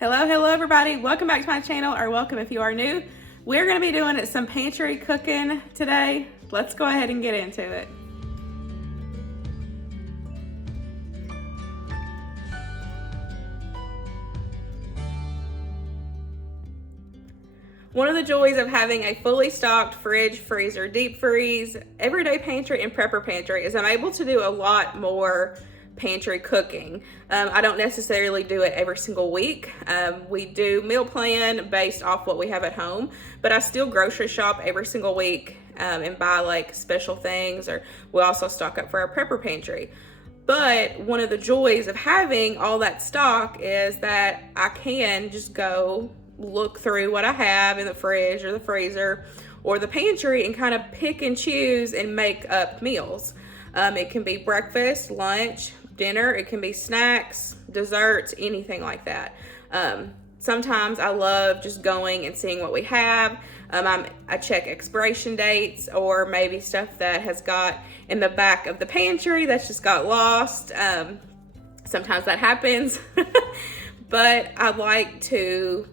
Hello everybody. Welcome back to my channel, or welcome if you are new. We're gonna be doing some pantry cooking today. Let's go ahead and get into it. One of the joys of having a fully stocked fridge, freezer, deep freeze, everyday pantry, and prepper pantry is I'm able to do a lot more pantry cooking. I don't necessarily do it every single week. We do meal plan based off what we have at home, but I still grocery shop every single week and buy like special things, or we also stock up for our prepper pantry. But one of the joys of having all that stock is that I can just go look through what I have in the fridge or the freezer or the pantry and kind of pick and choose and make up meals. It can be breakfast, lunch, dinner, it can be snacks, desserts, anything like that. Sometimes I love just going and seeing what we have. I check expiration dates, or maybe stuff that has got in the back of the pantry that's just got lost. Sometimes that happens, but I like to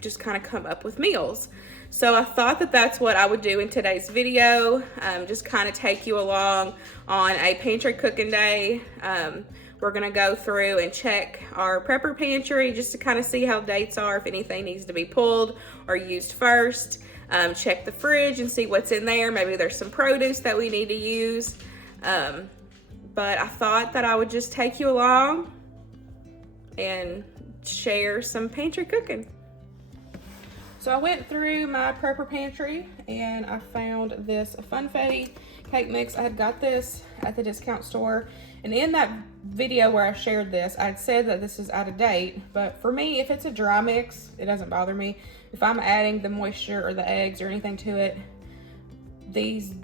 just kind of come up with meals. So I thought that that's what I would do in today's video, just kind of take you along on a pantry cooking day. We're gonna go through and check our prepper pantry just to kind of see how dates are, if anything needs to be pulled or used first. Check the fridge and see what's in there. Maybe there's some produce that we need to use. But I thought that I would just take you along and share some pantry cooking. So I went through my prepper pantry and I found this funfetti cake mix. I had got this at the discount store, and in that video where I shared this, I'd said that this is out of date, but for me, if it's a dry mix, it doesn't bother me. If I'm adding the moisture or the eggs or anything to it, these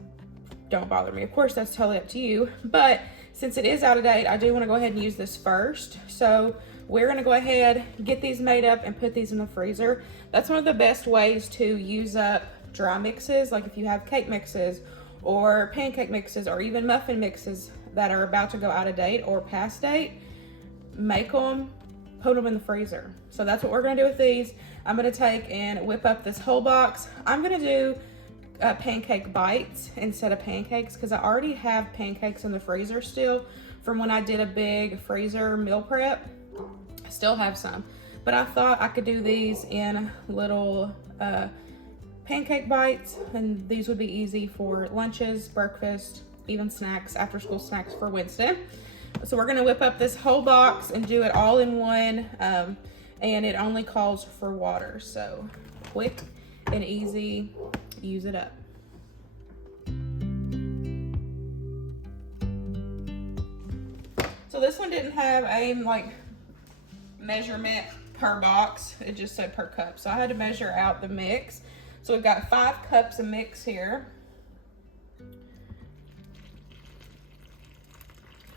don't bother me. Of course, that's totally up to you, but since it is out of date, I do want to go ahead and use this first. So we're gonna go ahead, get these made up and put these in the freezer. That's one of the best ways to use up dry mixes. Like if you have cake mixes or pancake mixes or even muffin mixes that are about to go out of date or past date, make them, put them in the freezer. So that's what we're gonna do with these. I'm gonna take and whip up this whole box. I'm gonna do pancake bites instead of pancakes because I already have pancakes in the freezer still from when I did a big freezer meal prep. I still have some, but I thought I could do these in little pancake bites, and these would be easy for lunches, breakfast, even snacks, after school snacks for Winston. So we're gonna whip up this whole box and do it all in one, and it only calls for water, so quick and easy, use it up. So this one didn't have a measurement per box, it just said per cup, so I had to measure out the mix. So we've got 5 cups of mix here.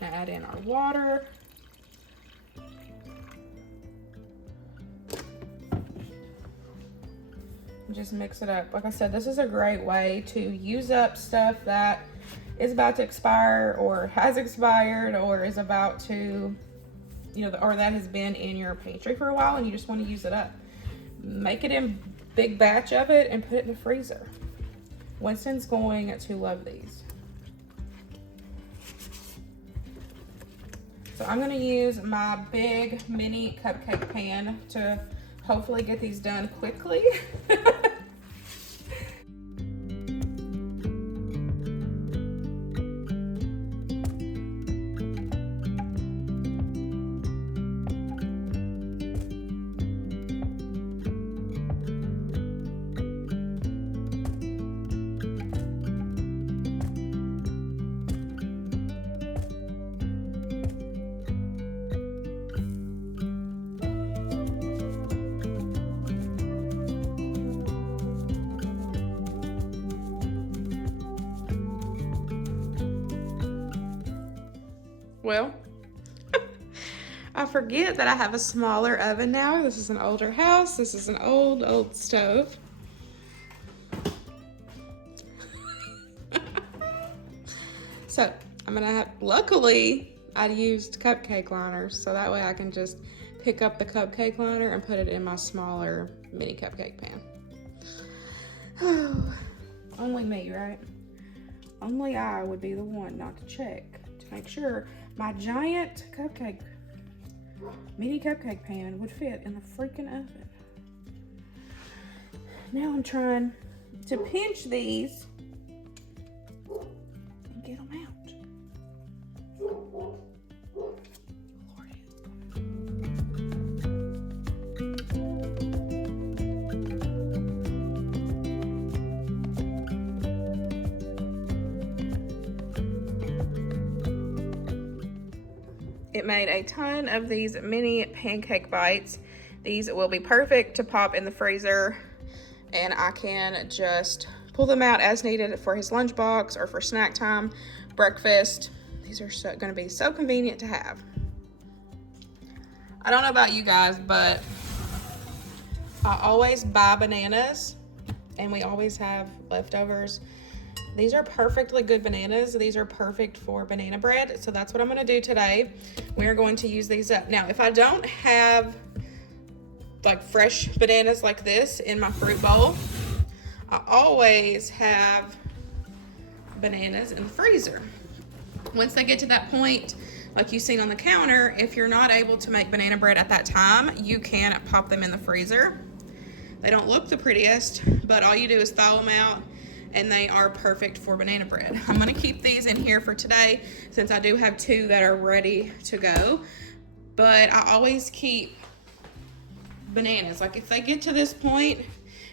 Now add in our water. Just mix it up. Like I said, this is a great way to use up stuff that is about to expire or has expired or is about to, or that has been in your pantry for a while and you just want to use it up. Make it in big batch of it and put it in the freezer. Winston's going to love these. So I'm going to use my big mini cupcake pan to hopefully get these done quickly. Well, I forget that I have a smaller oven now. This is an older house. This is an old stove. So I'm gonna have, luckily I used cupcake liners, so that way I can just pick up the cupcake liner and put it in my smaller mini cupcake pan. Oh, only me, right? Only I would be the one not to check to make sure my giant mini cupcake pan would fit in the freaking oven. Now I'm trying to pinch these and get them out. It made a ton of these mini pancake bites. These will be perfect to pop in the freezer, and I can just pull them out as needed for his lunchbox or for snack time, breakfast. These are going to be so convenient to have. I don't know about you guys, but I always buy bananas and we always have leftovers. These are perfectly good bananas. These are perfect for banana bread. So that's what I'm gonna do today. We're going to use these up. Now, if I don't have like fresh bananas like this in my fruit bowl, I always have bananas in the freezer. Once they get to that point, like you've seen on the counter, if you're not able to make banana bread at that time, you can pop them in the freezer. They don't look the prettiest, but all you do is thaw them out and they are perfect for banana bread. I'm gonna keep these in here for today since I do have 2 that are ready to go. But I always keep bananas. Like if they get to this point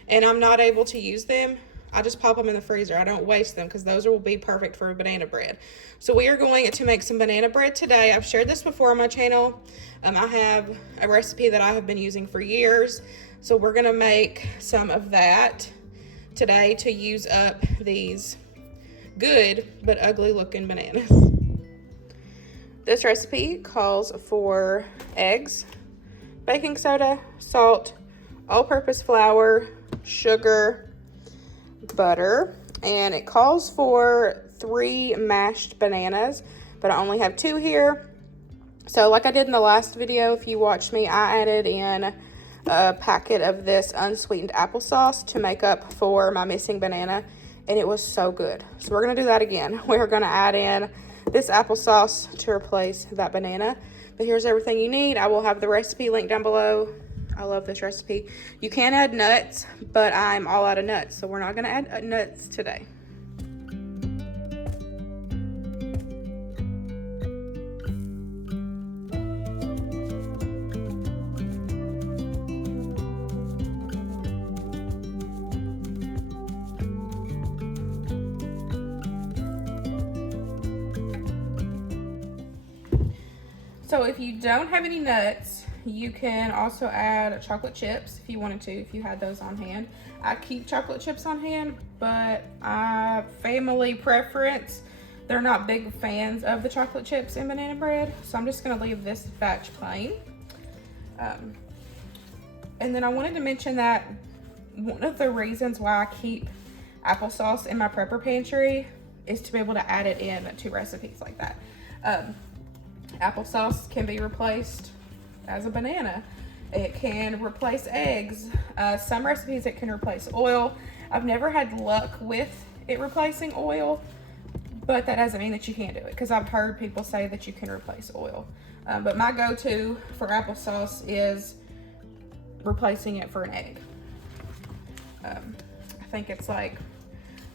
and I'm not able to use them, I just pop them in the freezer. I don't waste them because those will be perfect for banana bread. So we are going to make some banana bread today. I've shared this before on my channel. I have a recipe that I have been using for years. So we're gonna make some of that today to use up these good but ugly looking bananas. This recipe calls for eggs, baking soda, salt, all-purpose flour, sugar, butter, and it calls for 3 mashed bananas, but I only have 2 here. So like I did in the last video, if you watched me, I added in a packet of this unsweetened applesauce to make up for my missing banana, and it was so good. So we're gonna do that again. We're gonna add in this applesauce to replace that banana. But here's everything you need. I will have the recipe linked down below. I love this recipe. You can add nuts, but I'm all out of nuts, so we're not gonna add nuts today. So if you don't have any nuts, you can also add chocolate chips if you wanted to, if you had those on hand. I keep chocolate chips on hand, but family preference, they're not big fans of the chocolate chips in banana bread, so I'm just gonna leave this batch plain. And then I wanted to mention that one of the reasons why I keep applesauce in my prepper pantry is to be able to add it in to recipes like that. Applesauce can be replaced as a banana. It can replace eggs. Some recipes it can replace oil. I've never had luck with it replacing oil, but that doesn't mean that you can't do it, because I've heard people say that you can replace oil. But my go-to for applesauce is replacing it for an egg. I think it's like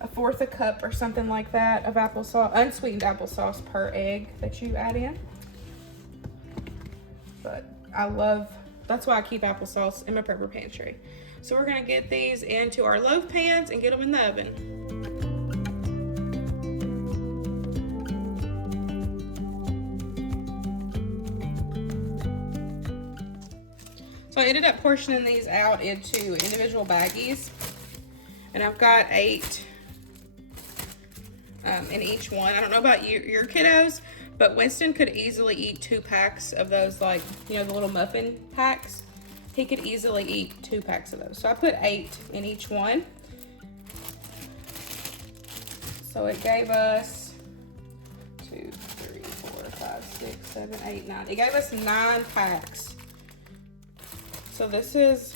1/4 cup or something like that of applesauce, unsweetened applesauce per egg that you add in. But that's why I keep applesauce in my prepper pantry. So we're gonna get these into our loaf pans and get them in the oven. So I ended up portioning these out into individual baggies, and I've got 8 in each one. I don't know about your kiddos, but Winston could easily eat 2 packs of those, like, you know, the little muffin packs. He could easily eat 2 packs of those. So I put 8 in each one. So it gave us 2, 3, 4, 5, 6, 7, 8, 9. It gave us 9 packs So this is,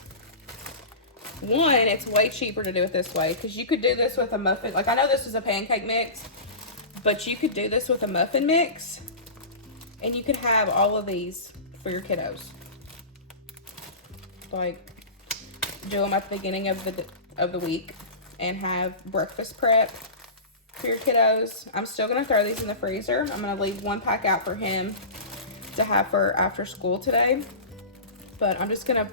one, it's way cheaper to do it this way because you could do this with a muffin. Like, I know this is a pancake mix, but you could do this with a muffin mix and you could have all of these for your kiddos. Like, do them at the beginning of the week and have breakfast prep for your kiddos. I'm still gonna throw these in the freezer. I'm gonna leave one pack out for him to have for after school today. But I'm just gonna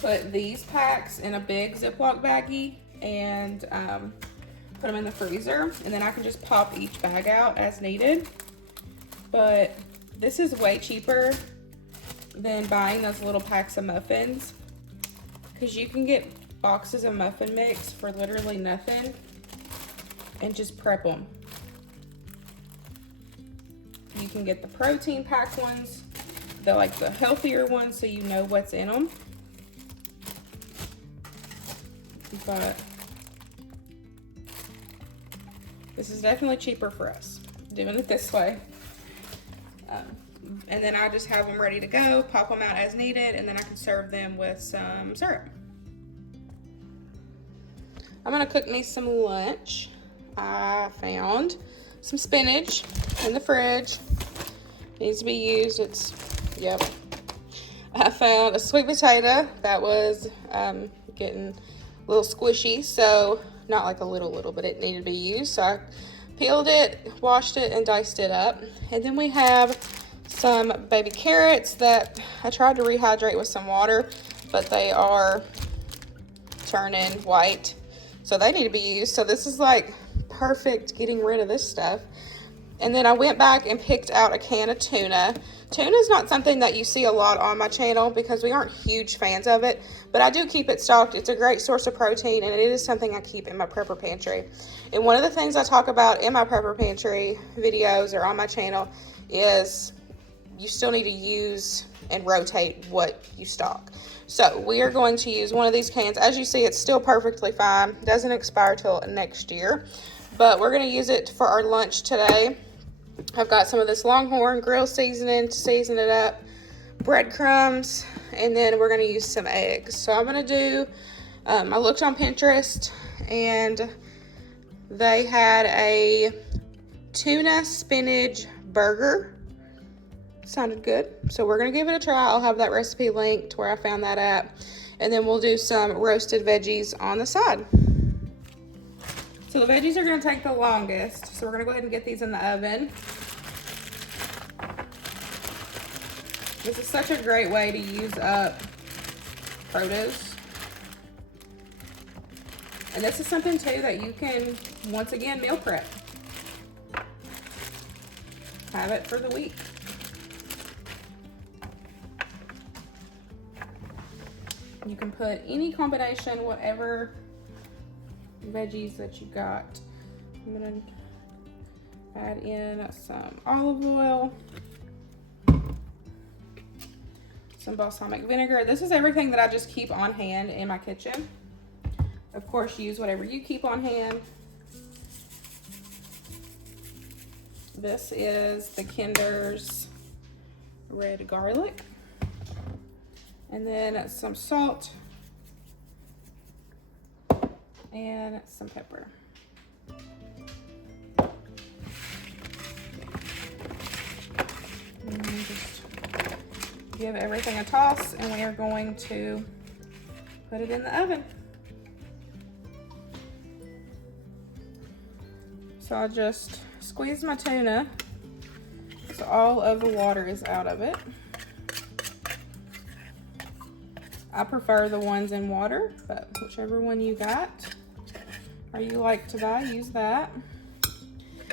put these packs in a big Ziploc baggie and put them in the freezer, and then I can just pop each bag out as needed. But this is way cheaper than buying those little packs of muffins because you can get boxes of muffin mix for literally nothing and just prep them. You can get the protein packed ones, the healthier ones, so you know what's in them. But this is definitely cheaper for us doing it this way. And then I just have them ready to go, pop them out as needed, and then I can serve them with some syrup. I'm gonna cook me some lunch. I found some spinach in the fridge. Needs to be used. Yep. I found a sweet potato that was getting a little squishy, so not like a little, but it needed to be used. So I peeled it, washed it, and diced it up. And then we have some baby carrots that I tried to rehydrate with some water, but they are turning white, so they need to be used. So this is like perfect getting rid of this stuff. And then I went back and picked out a can of tuna. Tuna is not something that you see a lot on my channel because we aren't huge fans of it, but I do keep it stocked. It's a great source of protein, and it is something I keep in my prepper pantry. And one of the things I talk about in my prepper pantry videos or on my channel is you still need to use and rotate what you stock. So we are going to use one of these cans. As you see, it's still perfectly fine. Doesn't expire till next year, but we're gonna use it for our lunch today. I've got some of this Longhorn grill seasoning to season it up, breadcrumbs, and then we're gonna use some eggs. So I'm gonna do, I looked on Pinterest and they had a tuna spinach burger. Sounded good, so we're gonna give it a try. I'll have that recipe linked where I found that at, and then we'll do some roasted veggies on the side. So the veggies are gonna take the longest, so we're gonna go ahead and get these in the oven. This is such a great way to use up produce. And this is something too that you can, once again, meal prep. Have it for the week. You can put any combination, whatever veggies that you got. I'm gonna add in some olive oil, some balsamic vinegar. This is everything that I just keep on hand in my kitchen. Of course, use whatever you keep on hand. This is the Kinder's red garlic. And then some salt and some pepper. And just give everything a toss, and we are going to put it in the oven. So I'll just squeeze my tuna so all of the water is out of it. I prefer the ones in water, but whichever one you got or you like to buy, use that.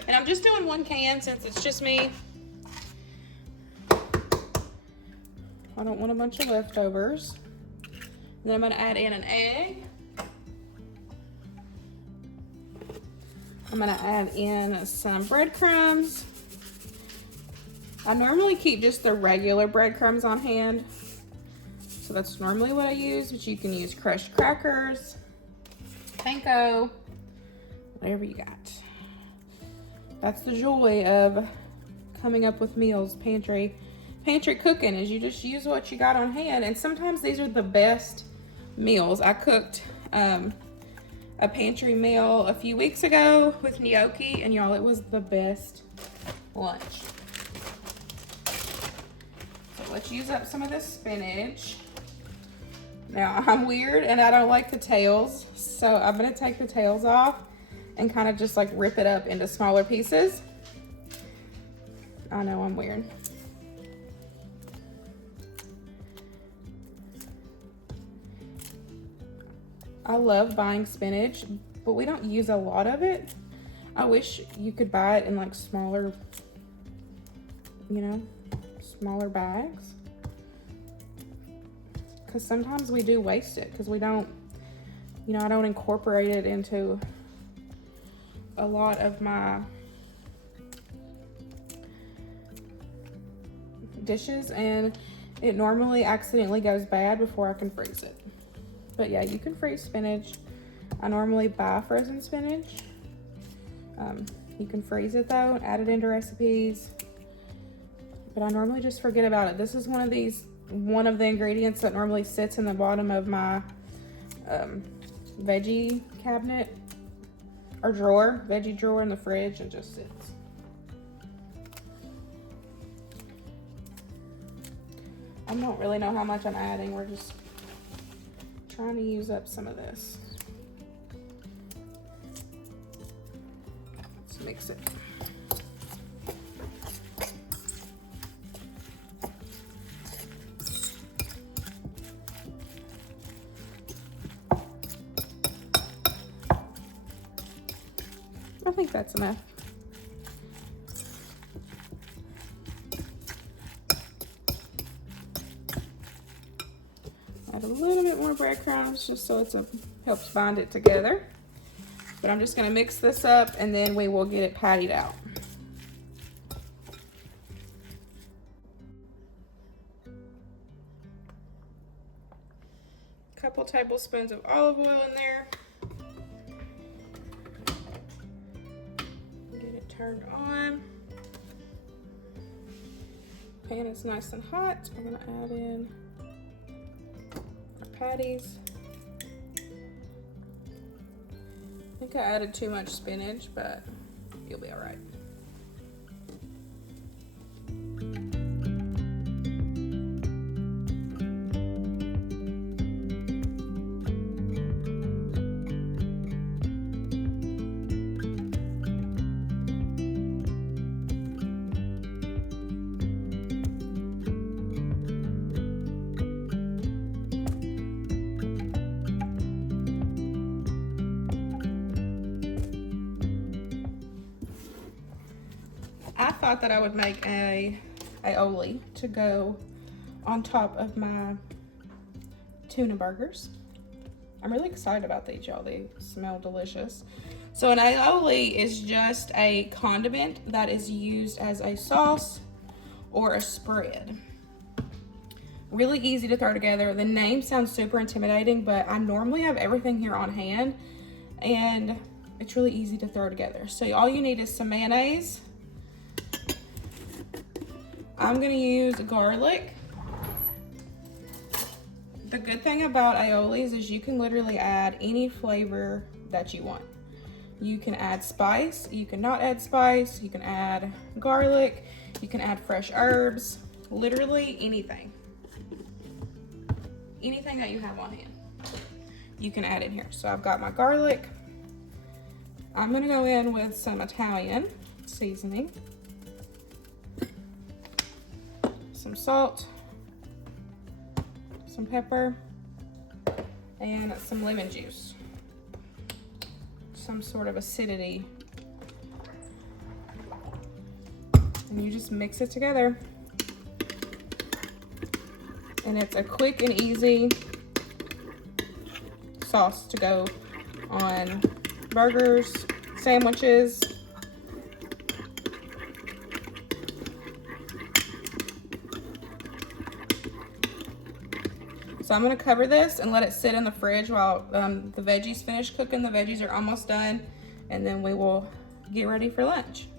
And I'm just doing one can since it's just me. I don't want a bunch of leftovers. And then I'm gonna add in an egg. I'm gonna add in some breadcrumbs. I normally keep just the regular breadcrumbs on hand. So that's normally what I use, but you can use crushed crackers, panko, whatever you got. That's the joy of coming up with meals, pantry cooking is you just use what you got on hand, and sometimes these are the best meals. I cooked a pantry meal a few weeks ago with gnocchi, and y'all, it was the best lunch. So let's use up some of this spinach. Now, I'm weird and I don't like the tails, so I'm gonna take the tails off and kind of just like rip it up into smaller pieces. I know I'm weird. I love buying spinach, but we don't use a lot of it. I wish you could buy it in like smaller, you know, smaller bags. Because sometimes we do waste it because we don't, you know, I don't incorporate it into a lot of my dishes, and it normally accidentally goes bad before I can freeze it. But yeah, you can freeze spinach. I normally buy frozen spinach. You can freeze it though, add it into recipes. But I normally just forget about it. This is one of the ingredients that normally sits in the bottom of my veggie cabinet or drawer, veggie drawer in the fridge, and just sits. I don't really know how much I'm adding. We're just trying to use up some of this. Let's mix it. I think that's enough. Add a little bit more breadcrumbs just so it helps bind it together. But I'm just gonna mix this up and then we will get it pattied out. A couple tablespoons of olive oil in there. Get it turned on. Pan is nice and hot. We're gonna add in our patties. I think I added too much spinach, but you'll be all right. I thought that I would make a aioli to go on top of my tuna burgers. I'm really excited about these, y'all. They smell delicious. So an aioli is just a condiment that is used as a sauce or a spread. Really easy to throw together. The name sounds super intimidating, but I normally have everything here on hand and it's really easy to throw together. So all you need is some mayonnaise. I'm gonna use garlic. The good thing about aiolis is you can literally add any flavor that you want. You can add spice, you can not add spice, you can add garlic, you can add fresh herbs, literally anything. Anything that you have on hand, you can add in here. So I've got my garlic. I'm gonna go in with some Italian seasoning. Some salt, some pepper, and some lemon juice. Some sort of acidity. And you just mix it together. And it's a quick and easy sauce to go on burgers, sandwiches. So I'm gonna cover this and let it sit in the fridge while the veggies finish cooking. The veggies are almost done, and then we will get ready for lunch.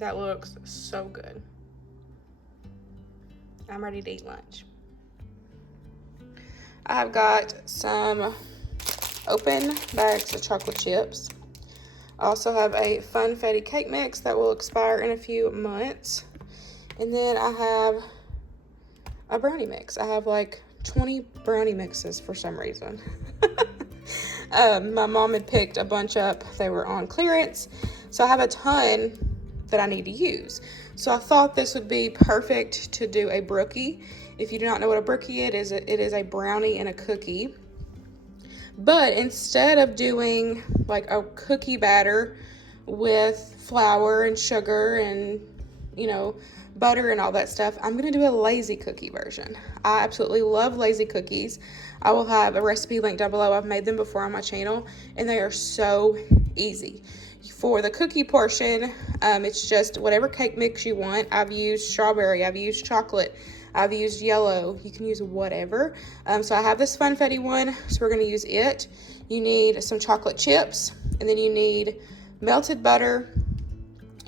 That looks so good. I'm ready to eat lunch. I've got some open bags of chocolate chips. I also have a funfetti cake mix that will expire in a few months. And then I have a brownie mix. I have like 20 brownie mixes for some reason. My mom had picked a bunch up. They were on clearance. So I have a ton that I need to use. So I thought this would be perfect to do a brookie. If you do not know what a brookie is, it is a brownie and a cookie. But instead of doing like a cookie batter with flour and sugar and, you know, butter and all that stuff, I'm gonna do a lazy cookie version. I absolutely love lazy cookies. I will have a recipe linked down below. I've made them before on my channel and they are so easy. For the cookie portion, it's just whatever cake mix you want. I've used strawberry, I've used chocolate, I've used yellow. You can use whatever. So I have this funfetti one, so we're gonna use it. You need some chocolate chips, and then you need melted butter,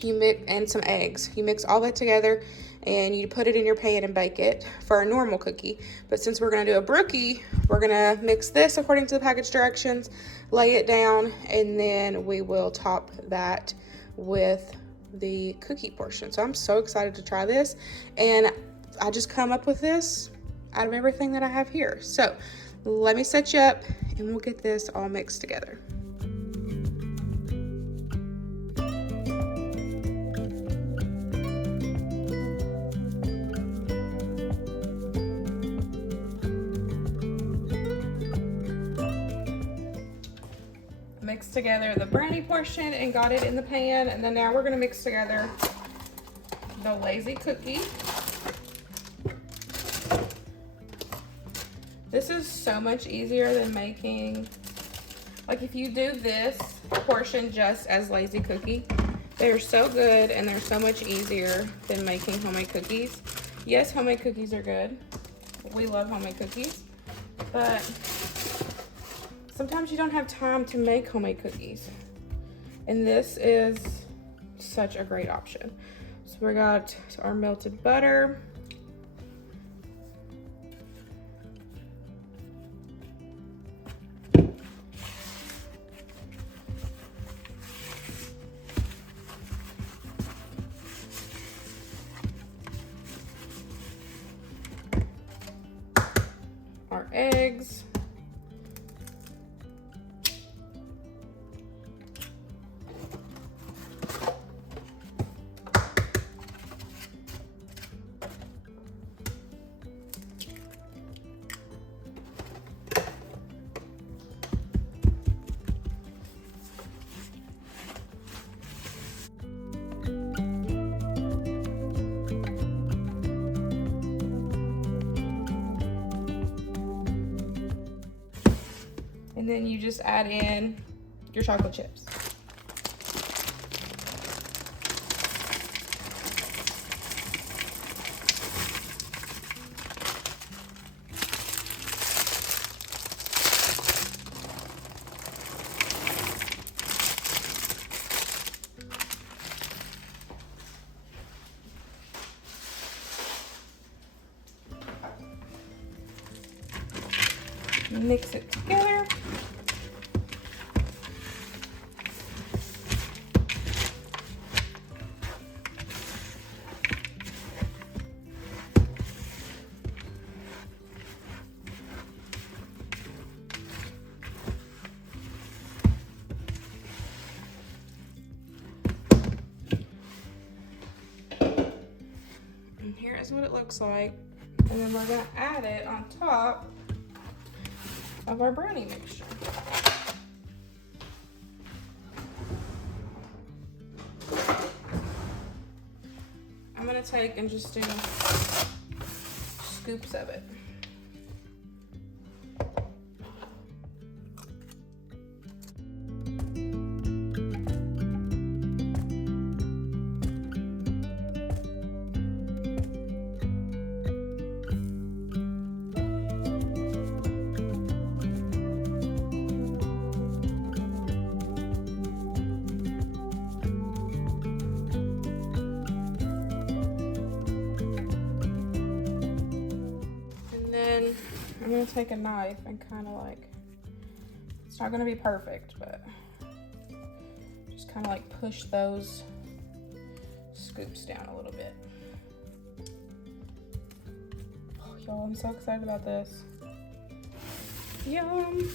and some eggs. You mix all that together and you put it in your pan and bake it for a normal cookie. But since we're gonna do a brookie, we're gonna mix this according to the package directions, lay it down, and then we will top that with the cookie portion. So I'm so excited to try this, and I just come up with this out of everything that I have here. So let me set you up and we'll get this all mixed together. Mixed together the brownie portion and got it in the pan, and then now we're going to mix together the lazy cookie. This is so much easier than making, like if you do this portion just as lazy cookie, they're so good and they're so much easier than making homemade cookies. Yes, homemade cookies are good. We love homemade cookies, but sometimes you don't have time to make homemade cookies. And this is such a great option. So we got our melted butter. Our eggs. And then you just add in your chocolate chips. Mix it together. And here is what it looks like. And then we're gonna add it on top of our brownie mixture. I'm gonna take and just do scoops of it. I'm gonna take a knife and kind of like, it's not gonna be perfect, but just kind of like push those scoops down a little bit. Oh, y'all, I'm so excited about this. Yum.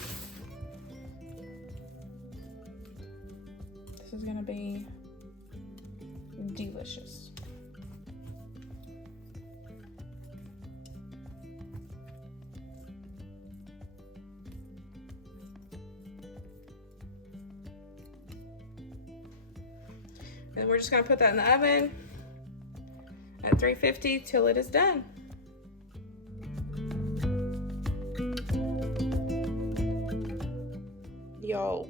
This is gonna be delicious. And we're just gonna put that in the oven at 350 till it is done. Y'all,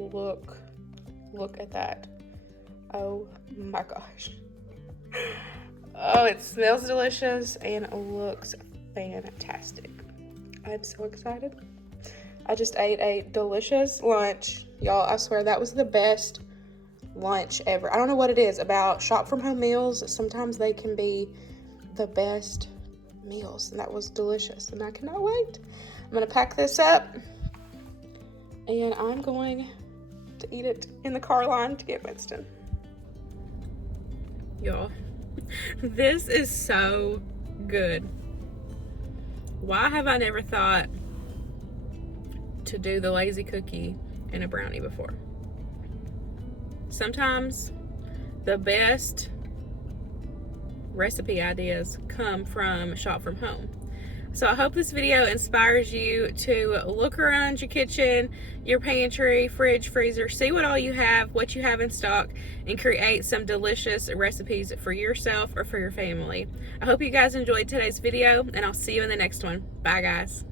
look at that. Oh my gosh. Oh, it smells delicious and looks fantastic. I'm so excited. I just ate a delicious lunch. Y'all, I swear that was the best lunch ever. I don't know what it is about shop from home meals. Sometimes they can be the best meals, and that was delicious, and I cannot wait. I'm gonna pack this up and I'm going to eat it in the car line to get Winston. Y'all, this is so good. Why have I never thought to do the lazy cookie and a brownie before? Sometimes the best recipe ideas come from shop from home. So I hope this video inspires you to look around your kitchen, your pantry, fridge, freezer, see what all you have, what you have in stock, and create some delicious recipes for yourself or for your family. I hope you guys enjoyed today's video, and I'll see you in the next one. Bye, guys.